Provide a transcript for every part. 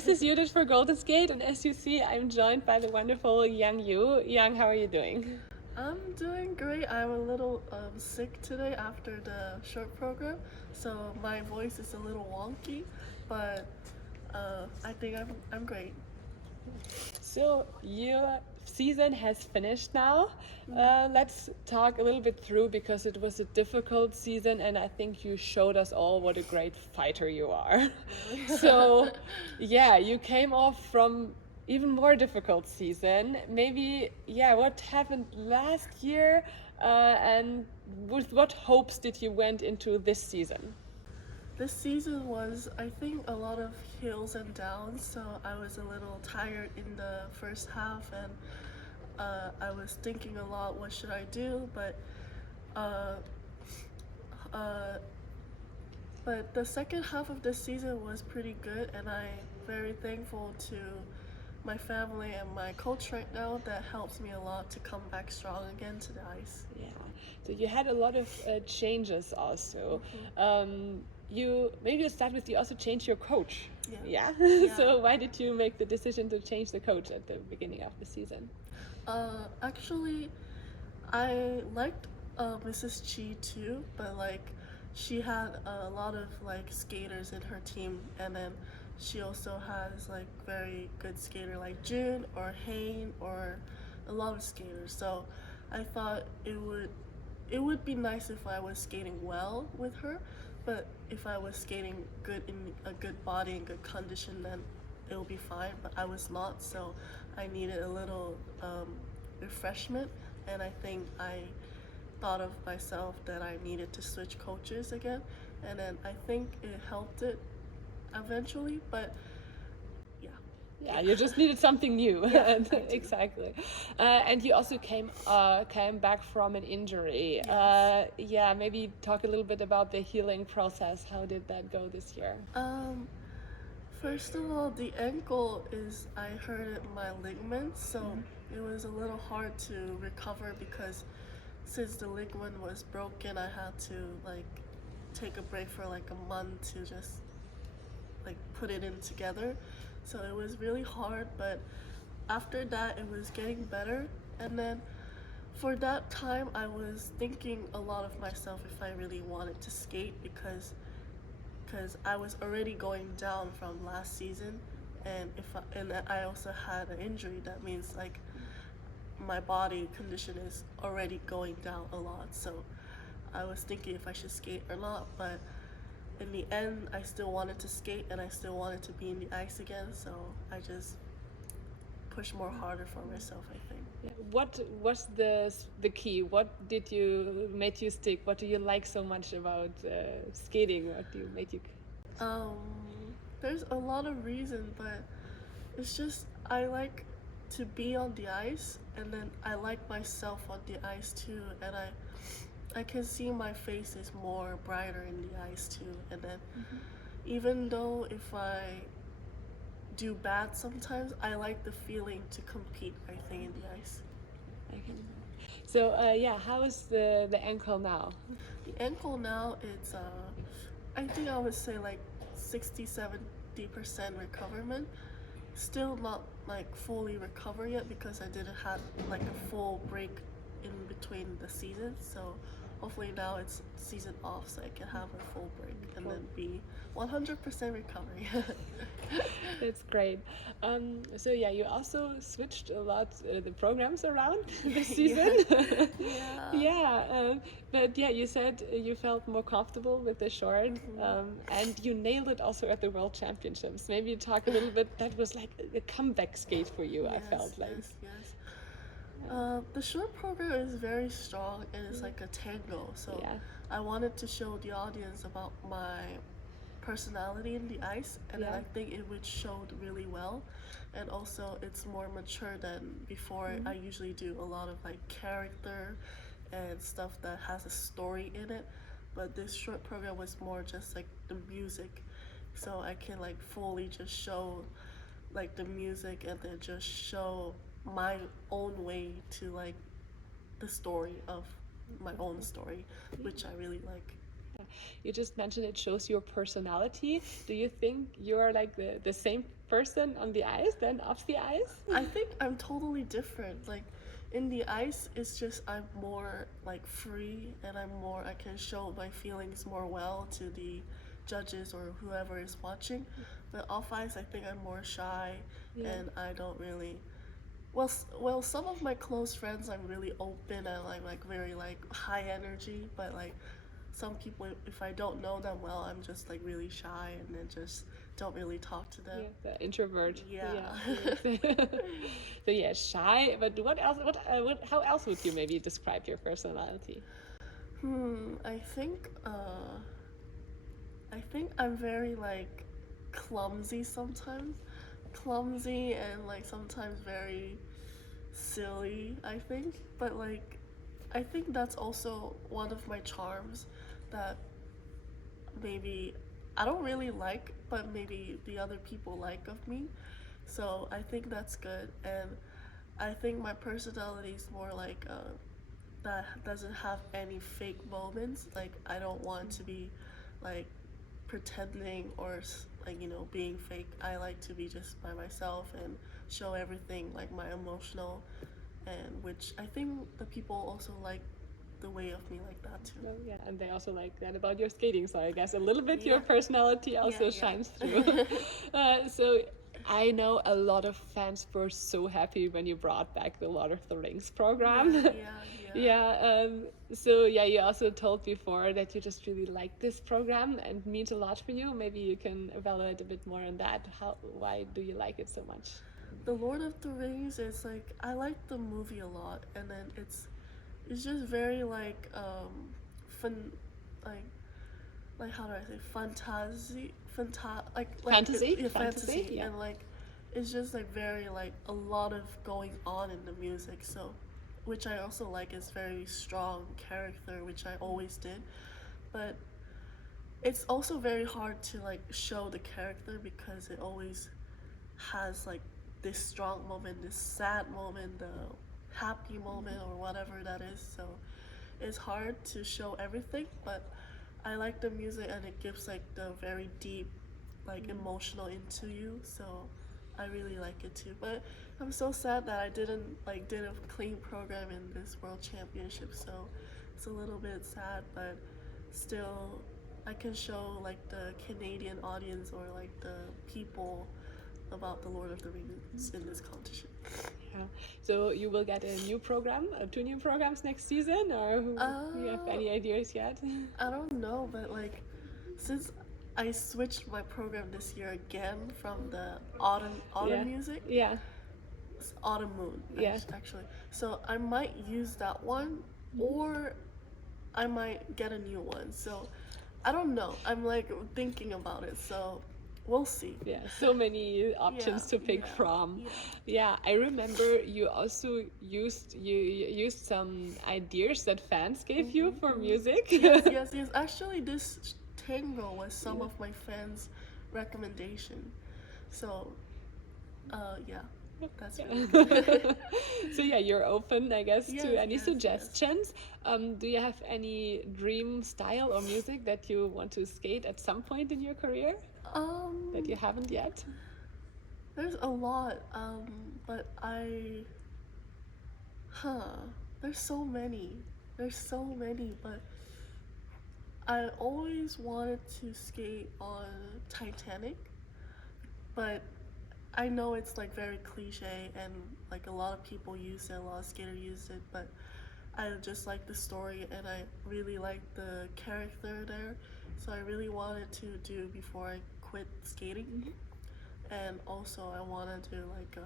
This is Judith for Golden Skate, and as you see, I'm joined by the wonderful Yang Yu. Yang, how are you doing? I'm doing great. I'm a little sick today after the short program, so my voice is a little wonky, but I think I'm great. So your season has finished now. Let's talk a little bit through because it was a difficult season, and I think you showed us all what a great fighter you are. Really? So, yeah, you came off from even more difficult season. Maybe, yeah, what happened last year, and with what hopes did you went into this season? This season was, I think, a lot of hills and downs, so I was a little tired in the first half, and I was thinking a lot, what should I do? Uh, uh, but the second half of this season was pretty good, and I'm very thankful to my family and my coach right now that helps me a lot to come back strong again to the ice. Yeah, so you had a lot of changes also. You maybe you start with you also changed your coach. Yeah. So why did you make the decision to change the coach at the beginning of the season? Actually, I liked Mrs. Chi too, but like she had a lot of like skaters in her team, and then she also has like very good skater like June or Hayne or a lot of skaters. So I thought it would be nice if I was skating well with her, but if I was skating good in a good body and good condition, then it will be fine. But I was not, so I needed a little refreshment, and I think I thought of myself that I needed to switch coaches again, and then I think it helped it eventually, but Yeah, you just needed something new. Yeah, Exactly. And you also came back from an injury. Yes. Yeah, maybe talk a little bit about the healing process. How did that go this year? First of all, the ankle is, I hurt my ligaments, so it was a little hard to recover because since the ligament was broken, I had to like take a break for like a month to just like put it in together. So it was really hard, but after that it was getting better. And then for that time I was thinking a lot of myself if I really wanted to skate because I was already going down from last season, and and I also had an injury. That means like my body condition is already going down a lot. So I was thinking if I should skate or not, but in the end I still wanted to skate and I still wanted to be in the ice again, so I just pushed more harder for myself, I think. Yeah. What was the key? What did you made you stick? What do you like so much about skating? What do you made you? There's a lot of reasons, but it's just I like to be on the ice, and then I like myself on the ice too, and I can see my face is more brighter in the ice too, and then even though if I do bad sometimes, I like the feeling to compete, I think, in the ice. So yeah, how is the ankle now? The ankle now, it's I think I would say like 60-70% recoverment. Still not like fully recovered yet because I didn't have like a full break in between the seasons, so hopefully now it's season off so I can have a full break and then be 100% recovery. That's great. So yeah, you also switched a lot the programs around this season. Yeah, but yeah, you said you felt more comfortable with the short, and you nailed it also at the World Championships. Maybe talk a little bit. That was like a comeback skate for you. I felt like. Yes. The short program is very strong and it's like a tango, so I wanted to show the audience about my personality in the ice, and I think it would show really well, and also it's more mature than before. I usually do a lot of like character and stuff that has a story in it, but this short program was more just like the music, so I can like fully just show like the music and then just show my own way to like the story of my own story, which I really like. You just mentioned it shows your personality. Do you think you're like the same person on the ice than off the ice? I think I'm totally different. Like in the ice, it's just I'm more like free and I can show my feelings more well to the judges or whoever is watching. But off ice, I think I'm more shy Yeah. and I don't really. Well, some of my close friends, I'm really open and I'm like very like high energy. But like some people, if I don't know them well, I'm just like really shy and then just don't really talk to them. Yeah, the introvert. Yeah. Yeah. So yeah, shy. But what else? How else would you maybe describe your personality? I think I'm very like clumsy sometimes. Clumsy and like sometimes very silly, I think. But like I think that's also one of my charms that maybe I don't really like, but maybe the other people like of me. So I think that's good, and I think my personality is more like that doesn't have any fake moments. Like I don't want to be like pretending or like being fake. I like to be just by myself and show everything like my emotional, and which I think the people also like the way of me like that too. Well, yeah, and they also like that about your skating. So I guess a little bit Yeah. your personality also Yeah. shines through. So I know a lot of fans were so happy when you brought back the Lord of the Rings program. Yeah. Yeah. So yeah, you also told before that you just really like this program and means a lot for you. Maybe you can evaluate a bit more on that. Why do you like it so much? The Lord of the Rings is like I like the movie a lot, and then it's just very like fun, like how do I say Fantasy? yeah, Fantasy, yeah. and like it's just like very like a lot of going on in the music. So, which I also like is very strong character, which I always did, but it's also very hard to like show the character because it always has like this strong moment, this sad moment, the happy moment, or whatever that is. So it's hard to show everything, but I like the music and it gives like the very deep, like emotional into you. So I really like it too. But I'm so sad that I did a clean program in this World Championship. So it's a little bit sad, but still I can show like the Canadian audience or like the people about the Lord of the Rings in this competition. Yeah. So you will get a new program, two new programs next season, or do you have any ideas yet? I don't know, but like since I switched my program this year again from the autumn Yeah. music, Yeah. it's autumn moon. Yeah. Actually, so I might use that one, or I might get a new one. So I don't know. I'm like thinking about it. So we'll see. Yeah, so many options to pick from. Yeah, I remember you also used some ideas that fans gave you for music. Yes. Actually, this tango was some of my fans' recommendation. So, yeah, that's really good. So yeah, you're open, I guess, to any Yes. suggestions. Do you have any dream style or music that you want to skate at some point in your career that you haven't yet? There's a lot, but there's so many. But I always wanted to skate on Titanic, but I know it's like very cliche and like a lot of people use it, a lot of skaters use it, but I just like the story and I really like the character there, so I really wanted to do before I quit skating. And also I wanted to like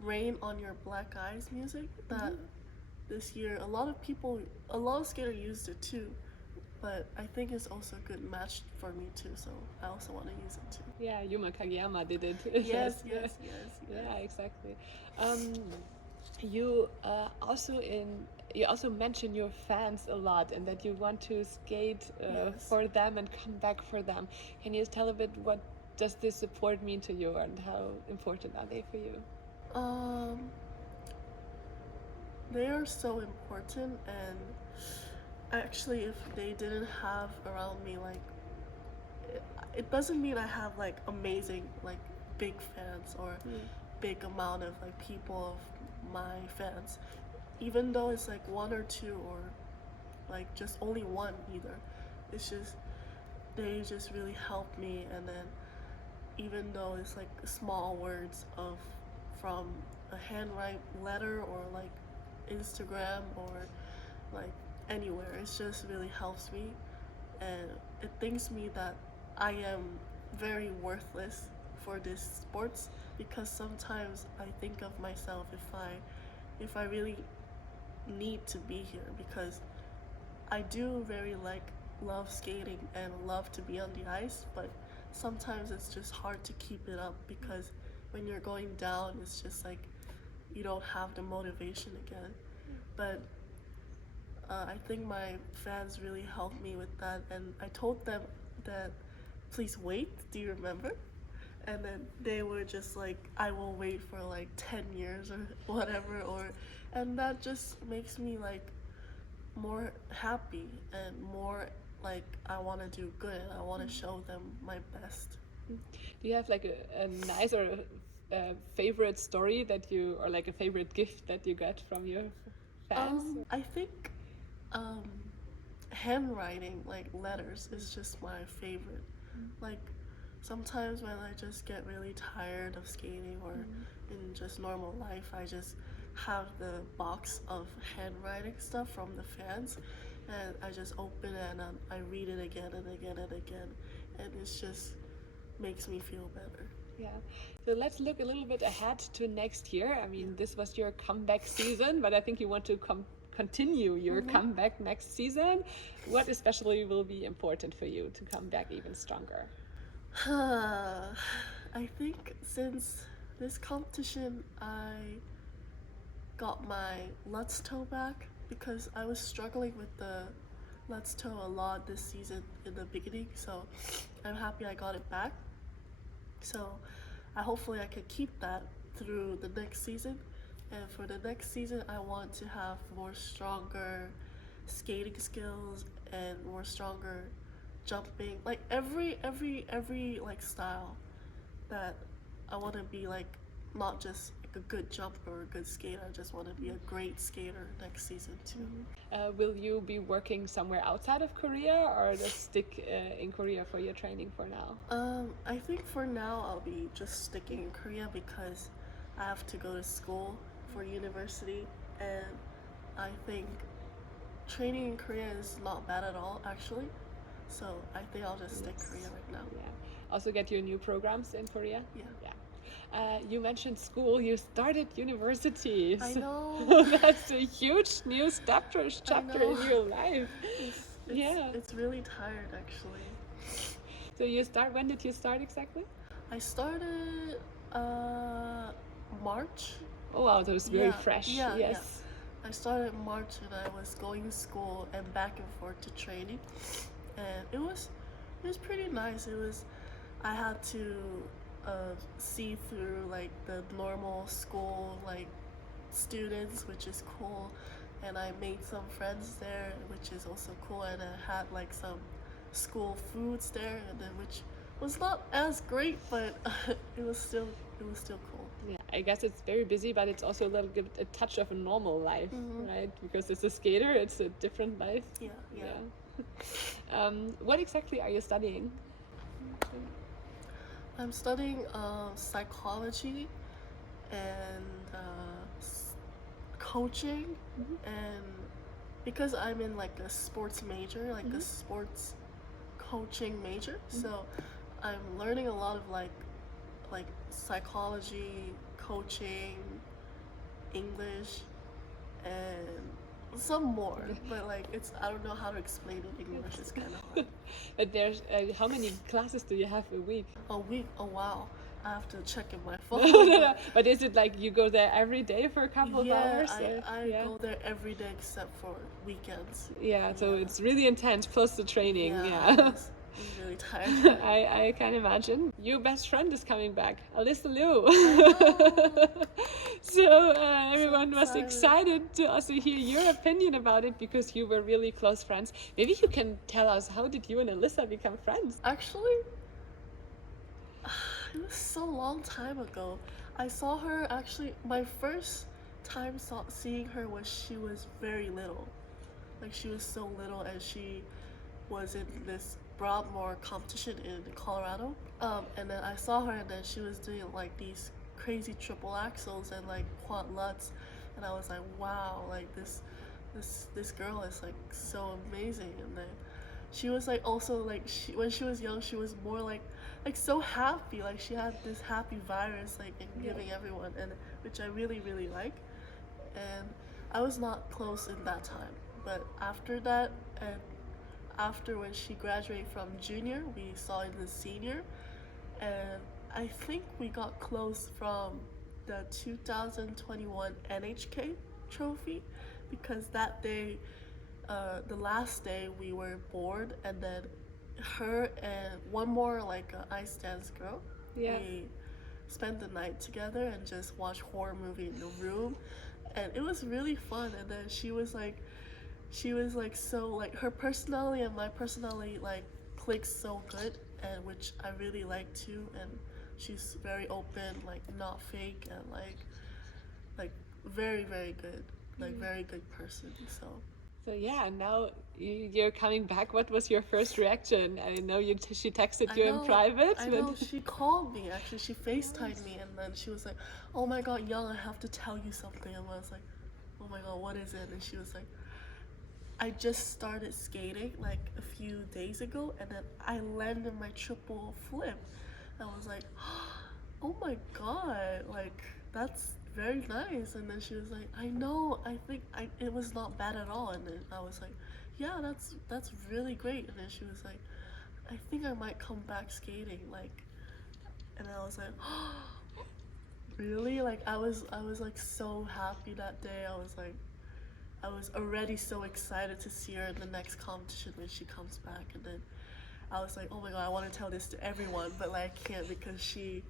Rain on Your Black Eyes music that this year a lot of skaters used it too, but I think it's also a good match for me too, so I also want to use it too. Yeah, Yuma Kageyama did it. Yes. Yeah, exactly. You you also mention your fans a lot and that you want to skate for them and come back for them. Can you tell a bit what does this support mean to you and how important are they for you? They are so important, and actually if they didn't have around me like it doesn't mean I have like amazing like big fans or big amount of like people of my fans, even though it's like one or two or like just only one either. It's just they just really help me, and then even though it's like small words of from a handwrite letter or like Instagram or like anywhere, it just really helps me, and it thinks me that I am very worthless for this sports, because sometimes I think of myself if I really need to be here, because I do very like love skating and love to be on the ice, but sometimes it's just hard to keep it up, because when you're going down, it's just like you don't have the motivation again. But I think my fans really helped me with that, and I told them that please wait, do you remember? And then they were just like, I will wait for like 10 years or whatever, and that just makes me like more happy and more like I want to do good. I want to show them my best. Do you have like a nice or a favorite story that you, or like a favorite gift that you got from your fans? I think handwriting, like letters, is just my favorite. Like sometimes when I just get really tired of skating or in just normal life, I just have the box of handwriting stuff from the fans, and I just open it and I read it again and again and again, and it just makes me feel better. Yeah. So let's look a little bit ahead to next year. I mean, this was your comeback season, but I think you want to continue your comeback next season. What especially will be important for you to come back even stronger? I think since this competition, I got my Lutz toe back, because I was struggling with the Lutz toe a lot this season in the beginning, so I'm happy I got it back. So hopefully I can keep that through the next season, and for the next season I want to have more stronger skating skills and more stronger jumping, like every like style, that I want to be like not just like a good jumper or a good skater. I just want to be a great skater next season too. Will you be working somewhere outside of Korea, or just stick in Korea for your training for now? I think for now I'll be just sticking in Korea, because I have to go to school for university, and I think training in Korea is not bad at all actually. So I think I'll just stick Korea right now. Yeah. Also get your new programs in Korea? Yeah. You mentioned school, you started university. I know. That's a huge new chapter in your life. It's really tired actually. So when did you start exactly? I started March. Oh wow, that was very fresh. Yeah, yes. Yeah. I started March, and I was going to school and back and forth to training, and it was pretty nice. I had to see through like the normal school like students, which is cool, and I made some friends there, which is also cool, and I had like some school foods there, and then which was not as great, but it was still cool. Yeah, I guess it's very busy, but it's also a little bit a touch of a normal life, right? Because it's a skater, it's a different life. Yeah. What exactly are you studying? I'm studying psychology and coaching, and because I'm in like a sports major, like a sports coaching major, so I'm learning a lot of like psychology, coaching, English, and some more, but like I don't know how to explain it in English. It's kind of hard. But there's how many classes do you have a week? A week? Oh wow, I have to check in my phone. But is it like you go there every day for a couple of hours? I go there every day except for weekends. So it's really intense plus the training. I'm really tired. I can imagine. Your best friend is coming back, Alyssa Liu. So everyone was excited to also hear your opinion about it because you were really close friends. Maybe you can tell us, how did you and Alyssa become friends? Actually, it was so long time ago. I saw her actually, my first time seeing her was she was very little. Like she was so little and she was in this Broadmoor competition in Colorado. And then I saw her and then she was doing like these crazy triple axels and like quad lutz. And I was like, wow, like this girl is like so amazing. And then she was like also like when she was young she was more like so happy, like she had this happy virus like in giving everyone, and which I really like. And I was not close in that time, but after that and after when she graduated from junior we saw in the senior, and I think we got close from the 2021 NHK trophy because that day the last day we were bored, and then her and one more like ice dance girl, we spent the night together and just watched horror movie in the room, and it was really fun. And then she was like so like her personality and my personality like clicked so good, and which I really like too. And she's very open, like not fake, and like very good, like very good person. So yeah, now you're coming back. What was your first reaction? I know she texted you in private. I know, she called me actually. She FaceTimed me, and then she was like, "Oh my God, Young, I have to tell you something." And I was like, "Oh my God, what is it?" And she was like, "I just started skating like a few days ago, and then I landed my triple flip." And I was like, "Oh my God, like that's very nice." And then she was like, "I know, I think it was not bad at all." And then I was like, "Yeah, that's really great." And then she was like, "I think I might come back skating," like, and I was like, really? Like I was like so happy that day. I was already so excited to see her in the next competition when she comes back. And then I was like, oh my God, I want to tell this to everyone, but like I can't because she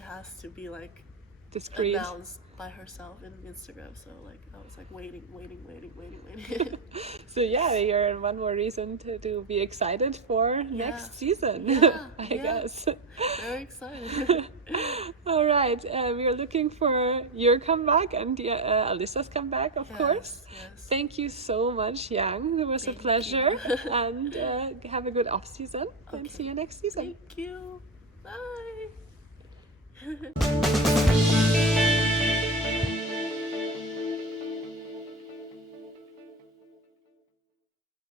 has to be like discreet, announced by herself in Instagram. So like I was like waiting. So yeah, you're one more reason to be excited for next season. I guess. Very excited. All right, we're looking for your comeback and Alyssa's comeback, of course. Yes. Thank you so much, Yang. It was a pleasure. And have a good off season. And see you next season. Thank you. Bye.